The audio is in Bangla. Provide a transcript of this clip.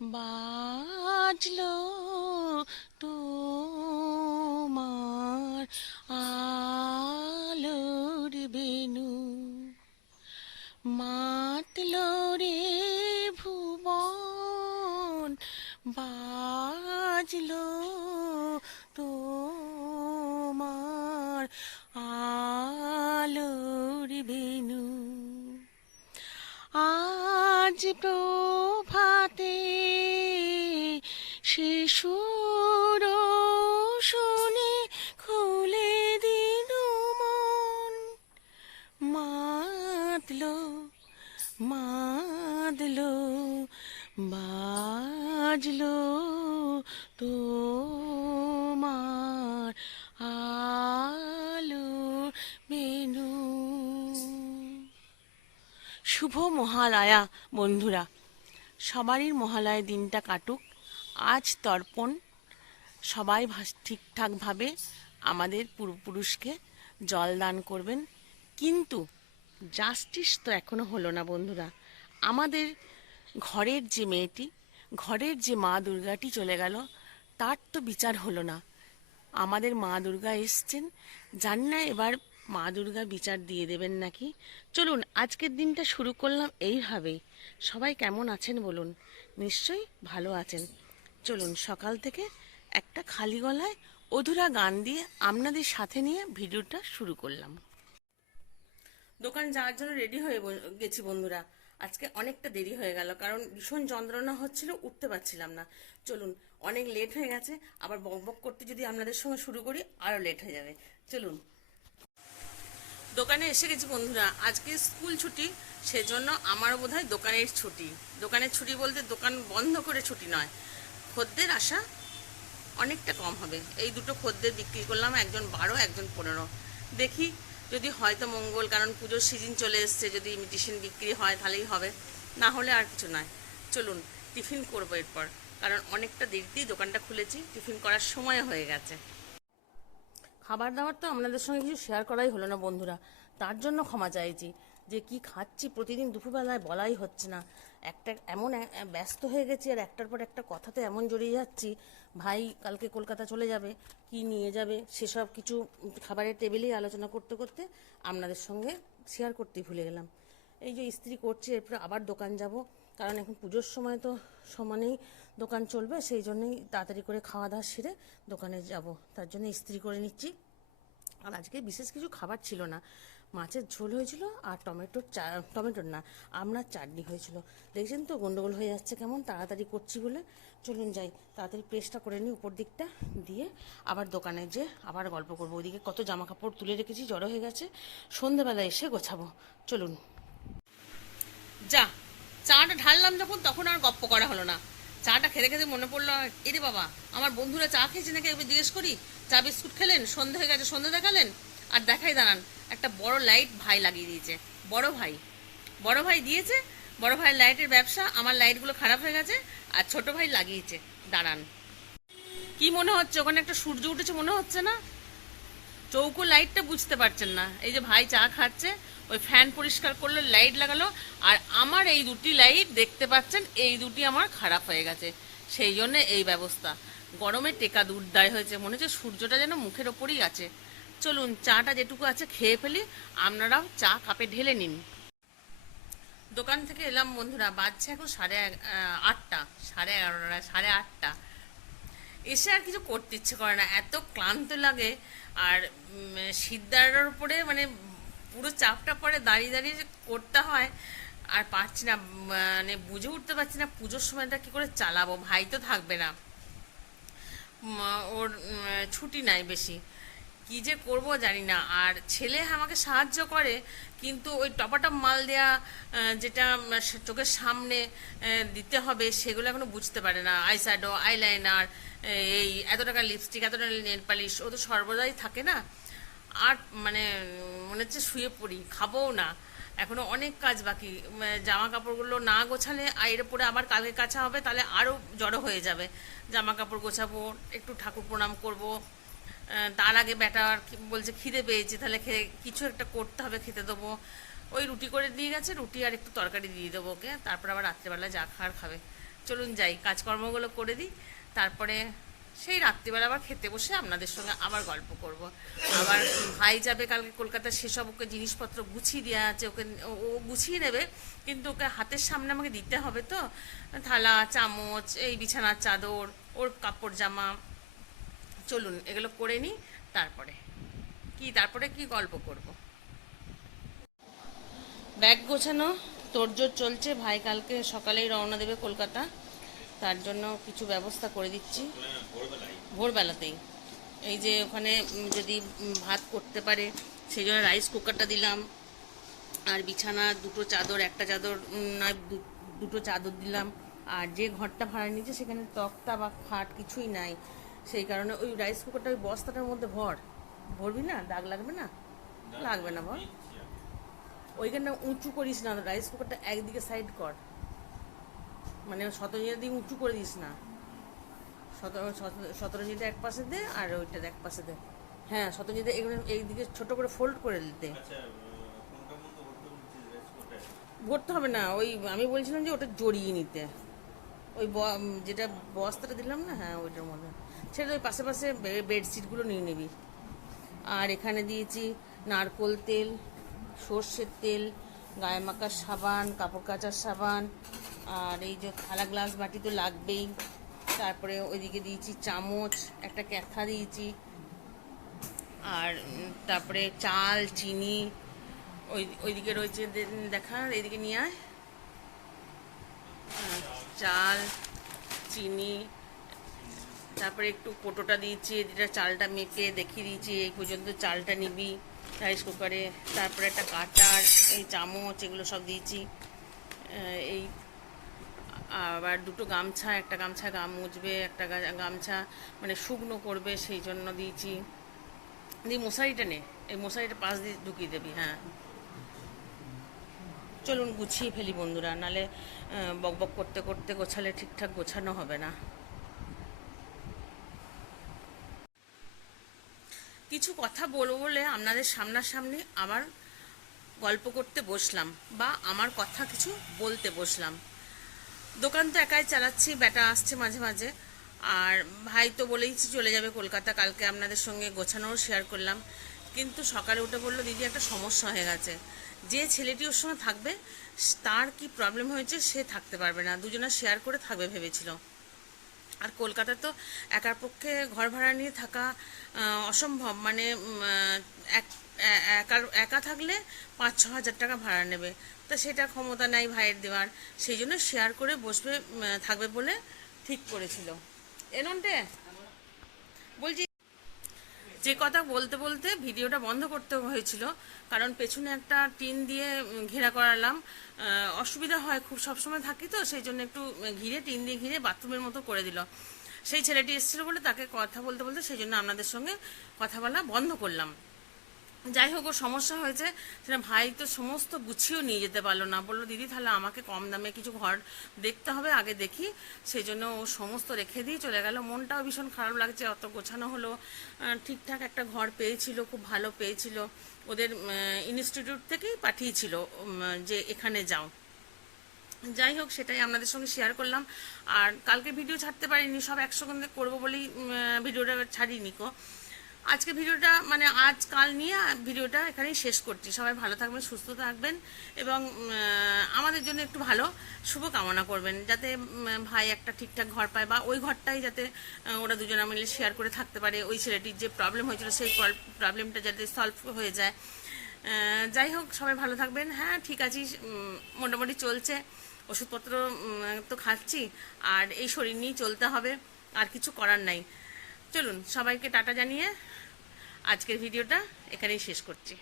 বাজলো তোমার আলোর বেনু, মাতলো রে ভুবন, বাজলো তোমার আলোর বেনু। আজ প্রভাতে শিশুর শুনে খুলে দিল মন, মাতলো মাতলো বাজলো তোমার আলো বেনু। শুভ মহালয়া বন্ধুরা, সবারই মহালয়া দিনটা কাটুক। আজ তর্পণ, সবাই ঠিকঠাকভাবে আমাদের পূর্বপুরুষকে জল দান করবেন। কিন্তু জাস্টিস তো এখনো হলো না বন্ধুরা। আমাদের ঘরের যে মেয়েটি, ঘরের যে মা দুর্গাটি চলে গেল, তার তো বিচার হলো না। আমাদের মা দুর্গা এসছেন, জানি না এবার মা দুর্গা বিচার দিয়ে দেবেন নাকি। চলুন আজকের দিনটা শুরু করলাম এইভাবেই। সবাই কেমন আছেন বলুন? নিশ্চয়ই ভালো আছেন। চলুন সকাল থেকে একটা খালি গলায় অধুরা গান দিয়ে আপনাদের সাথে নিয়ে ভিডিওটা শুরু করলাম। দোকান যাওয়ার জন্য রেডি হয়ে গেছি বন্ধুরা। আজকে অনেকটা দেরি হয়ে গেল, কারণ ভীষণ যন্ত্রণা হচ্ছিল, উঠতে পারছিলাম না। চলুন, অনেক লেট হয়ে গেছে, আবার বকবক করতে যদি আপনাদের সঙ্গে শুরু করি আরও লেট হয়ে যাবে। চলুন, দোকানে এসে গেছি বন্ধুরা। আজকে স্কুল ছুটি, সেজন্য আমারও বোধহয় দোকানের ছুটি। দোকানের ছুটি বলতে দোকান বন্ধ করে ছুটি নয়, খদ্দের আসা অনেকটা কম হবে। এই দুটো খদ্দের বিক্রি করলাম, একজন 12, একজন 15। দেখি যদি হয়তো মঙ্গল, কারণ পুজোর সিজন চলে এসছে, যদি ইমিটেশন বিক্রি হয় তাহলেই হবে, না হলে আর কিছু নয়। চলুন টিফিন করবো এরপর, কারণ অনেকটা দেরিতেই দোকানটা খুলেছি, টিফিন করার সময় হয়ে গেছে। খাবার দাবার তো আপনাদের সঙ্গে কিছু শেয়ার করাই হলো না বন্ধুরা, তার জন্য ক্ষমা চাইছি। যে কি খাচ্ছি প্রতিদিন দুপুরবেলায় বলাই হচ্ছে না। একটা এমন ব্যস্ত হয়ে গেছি, আর একটার পর একটা কথাতে এমন জড়িয়ে যাচ্ছি। ভাই কালকে কলকাতা চলে যাবে, কি নিয়ে যাবে সেসব কিছু খাবারের টেবিলেই আলোচনা করতে করতে আপনাদের সঙ্গে শেয়ার করতেই ভুলে গেলাম। এই যে ইস্ত্রি করছি, এরপরে আবার দোকান যাব, কারণ এখন পুজোর সময় তো সমানেই দোকান চলবে, সেই জন্যই তাড়াতাড়ি করে খাওয়া দাওয়া সেরে দোকানে যাব, তার জন্য ইস্ত্রি করে নিচ্ছি। আর আজকে বিশেষ কিছু খাবার ছিল না, মাছের ঝোল হয়েছিল আর টমেটোর না, আমড়ার চাটনি হয়েছিল। দেখছেন তো গন্ডগোল হয়ে যাচ্ছে কেমন, তাড়াতাড়ি করছি বলে। চলুন যাই, তাড়াতাড়ি পেস্টটা করে নিই উপর দিকটা দিয়ে, আবার দোকানে যে আবার গল্প করবো। ওইদিকে কত জামা কাপড় তুলে রেখেছি, জড়ো হয়ে গেছে, সন্ধেবেলা এসে গোছাবো। চলুন যা, চাটা ঢাললাম যখন, তখন আর গপ্প করা হলো না। চাটা খেতে খেতে মনে পড়লো, এরে বাবা, আমার বন্ধুরা চা খেয়েছে নাকি একবার জিজ্ঞেস করি। চা বিস্কুট খেলেন, সন্ধে হয়ে গেছে, সন্ধে দেখালেন। আর দেখাই দাঁড়ান, একটা বড় লাইট ভাই লাগিয়ে দিয়েছে। বড় ভাই দিয়েছে। বড় ভাইয়ের লাইটের ব্যবসা, আমার লাইটগুলো খারাপ হয়ে গেছে, আর ছোট ভাই লাগিয়েছে। দাঁড়ান, কি মনে হচ্ছে ওখানে একটা সূর্য উঠেছে মনে হচ্ছে না? চৌকো লাইটটা বুঝতে পারছেন না। এই যে ভাই চা খাচ্ছে, ওই ফ্যান পরিষ্কার করলো, লাইট লাগালো, আর আমার এই দুটি লাইট দেখতে পাচ্ছেন, এই দুটি আমার খারাপ হয়ে গেছে, সেই জন্য এই ব্যবস্থা। গরমে টেকা দুর্দায় হয়েছে, মনে হচ্ছে সূর্যটা যেন মুখের ওপরই আছে। চলুন চাটা যেটুকু আছে খেয়ে ফেলি, আপনারাও চা কাপে ঢেলে নিন। দোকান থেকে এলাম বন্ধুরা, বাজছে এখন 8:30, 11:30, 8:30। এসে আর কিছু করতে ইচ্ছে করে না, এত ক্লান্ত লাগে। আর সিদ্ধার উপরে মানে পুরো চাপটা পড়ে, দাঁড়িয়ে দাঁড়িয়ে যে করতে হয়, আর পারছি না। মানে বুঝে উঠতে পারছি না পুজোর সময়টা কি করে চালাবো। ভাই তো থাকবে না, ওর ছুটি নাই বেশি, কি যে করব জানি না। আর ছেলে আমাকে সাহায্য করে, কিন্তু ওই টপাটপ মাল দেয়া, যেটা চোখের সামনে দিতে হবে, সেগুলো এখনো বুঝতে পারে না। আইশ্যাডো, আইলাইনার, এই এত টাকা লিপস্টিক, এত টাকা নেল পালিশ, ও তো সর্বদাই থাকে না। আর মানে মনে হচ্ছে শুয়ে পড়ি, খাবোও না। এখনো অনেক কাজ বাকি। জামা কাপড়গুলো না গোছালে, এর পরে আবার কালকে কাছা হবে, তাহলে আরও জড়ো হয়ে যাবে। জামা কাপড় গোছাবো, একটু ঠাকুর প্রণাম করব, তার আগে ব্যাটার বলছে খিদে পেয়েছে, তাহলে কিছু একটা করতে হবে, খেতে দেবো। ওই রুটি করে দিয়ে গেছে, রুটি আর একটু তরকারি দিয়ে দেবো ওকে, তারপর আবার রাত্রেবেলা যা খাওয়ার খাবে। চলুন যাই, কাজকর্মগুলো করে দিই, তারপরে সেই রাত্রিবেলা আবার খেতে বসে আপনাদের সঙ্গে আবার গল্প করব। আবার ভাই যাবে কালকে কলকাতা, সেসব ওকে জিনিসপত্র গুছিয়ে দেওয়া আছে, ওকে ও গুছিয়ে নেবে, কিন্তু ওকে হাতের সামনে আমাকে দিতে হবে তো, থালা চামচ, এই বিছানার চাদর, ওর কাপড় জামা। চলুন এগুলো করে নিই, তারপরে কি গল্প করব। ব্যাগ গোছানো তোড়জোড় চলছে, ভাই কালকে সকালেই রওনা দেবে কলকাতা, তার জন্য কিছু ব্যবস্থা করে দিচ্ছি ভোরবেলাতেই। এই যে ওখানে যদি ভাত করতে পারে সেই জন্য রাইস কুকারটা দিলাম, আর বিছানা দুটো চাদর, একটা চাদর নয় দুটো চাদর দিলাম। আর যে ঘরটা ভাড়া নিয়েছে সেখানে তক্তা বা খাট কিছুই নাই, সেই কারণে ওই রাইস কুকারটা ওই বস্তাটার মধ্যে ভরবি না, দাগ লাগবে না? লাগবে না বল, ওইখানটা উঁচু করিস না, রাইস কুকারটা একদিকে সাইড কর, মানে 17 দিকে উঁচু করে দিস না, 17 এক পাশে দে আর ওইটার এক পাশে দে। হ্যাঁ 17 এগুলো এইদিকে ছোট করে ফোল্ড করে দিতে। ভরতে হবে না, ওই আমি বলছিলাম যে ওটা জড়িয়ে নিতে, ওই যেটা বস্তাটা দিলাম না, হ্যাঁ ওইটার মধ্যে সেটা ওই পাশে পাশে বেডশিটগুলো নিয়ে নিবি। আর এখানে দিয়েছি নারকোল তেল, সর্ষের তেল, গায়ে মাখার সাবান, কাপড় কাচার সাবান, আর এই যে থালা গ্লাস বাটি তো লাগবেই। তারপরে ওইদিকে দিয়েছি চামচ, একটা ক্যাথা দিয়েছি, আর তারপরে চাল চিনি ওইদিকে রয়েছে, দেখা এইদিকে নিয়ে আয়। চাল চিনি, তারপরে একটু কোটোটা দিয়েছি, যেটা চালটা মেপে দেখিয়ে দিয়েছি এই পর্যন্ত চালটা নিবি রাইস কুকারে। তারপরে একটা কাটার, এই চামচ, এগুলো সব দিয়েছি। এই আবার দুটো গামছা, একটা গামছা গাম মুছবে, একটা গামছা মানে শুকনো করবে, সেই জন্য দিয়েছি। দিয়ে মশারিটা নে, এই মশারিটা পাশ দিয়ে ঢুকিয়ে দেবি। হ্যাঁ চলুন গুছিয়ে ফেলি বন্ধুরা, নালে বকবক করতে করতে গোছালে ঠিকঠাক গোছানো হবে না। কিছু কথা বলবো বলে আপনাদের সামনাসামনি আবার গল্প করতে বসলাম, বা আমার কথা কিছু বলতে বসলাম। দোকান তো একাই চালাচ্ছি, বেটা আসছে মাঝে মাঝে, আর ভাই তো বলেইছি চলে যাবে কলকাতা কালকে, আপনাদের সঙ্গে গোছানোও শেয়ার করলাম। কিন্তু সকালে উঠে বললো দিদি একটা সমস্যা হয়ে গেছে, যে ছেলেটি ওর সঙ্গে থাকবে তার কি প্রবলেম হয়েছে, সে থাকতে পারবে না, দুজনে শেয়ার করে থাকবে ভেবেছিল। আর কলকাতা তো একার পক্ষে ঘর ভাড়া নিয়ে থাকা অসম্ভব, মানে একা থাকলে 5-6 হাজার টাকা ভাড়া নেবে, তা সেটা ক্ষমতা নাই ভাইয়ের দেওয়ার, সেই জন্য শেয়ার করে বসবে থাকবে বলে ঠিক করেছিল। এনন্টে বলছি, যে কথা বলতে বলতে ভিডিওটা বন্ধ করতে হয়েছিল, কারণ পেছনে একটা টিন দিয়ে ঘেরা করালাম, অসুবিধা হয় খুব, সবসময় থাকি তো, সেই জন্য একটু টিন দিয়ে ঘিরে বাথরুমের মতো করে দিল। সেই ছেলেটি এসেছিলো বলে তাকে কথা বলতে বলতে সেই জন্য আপনাদের সঙ্গে কথা বলা বন্ধ করলাম। যাই হোক, ওর সমস্যা হয়েছে, সেটা ভাই তো সমস্ত গুছিয়েও নিয়ে যেতে পারলো না, বললো দিদি তাহলে আমাকে কম দামে কিছু ঘর দেখতে হবে, আগে দেখি, সেই জন্য ও সমস্ত রেখে দিয়ে চলে গেল। মনটাও ভীষণ খারাপ লাগছে, অত গোছানো হলো, ঠিকঠাক একটা ঘর পেয়েছিল, খুব ভালো পেয়েছিল, ওদের ইনস্টিটিউট থেকেই পাঠিয়েছিল যে এখানে যাও। যাই হোক, সেটাই আপনাদের সঙ্গে শেয়ার করলাম। আর কালকে ভিডিও ছাড়তে পারিনি, সব একসঙ্গে করবো বলেই ভিডিওটা ছাড়িনি কো। আজকে ভিডিওটা মানে আজকাল নিয়ে ভিডিওটা এখানেই শেষ করছি। সবাই ভালো থাকবেন, সুস্থ থাকবেন, এবং আমাদের জন্য একটু ভালো শুভ কামনা করবেন, যাতে ভাই একটা ঠিকঠাক ঘর পায়, বা ওই ঘরটাই যাতে ওরা দুজনে মিলে শেয়ার করে থাকতে পারে, ওই ছেলেটির যে প্রবলেম হয়েছিল সেই প্রবলেমটা যাতে সলভ হয়ে যায়। যাই হোক, সবাই ভালো থাকবেন। হ্যাঁ ঠিক আছি, মোটামুটি চলছে, ওষুধপত্র তো খাচ্ছি, আর এই শরীর নিয়েই চলতে হবে, আর কিছু করার নাই। চলুন সবাইকে টাটা জানিয়ে আজকের ভিডিওটা এখানেই শেষ করছি।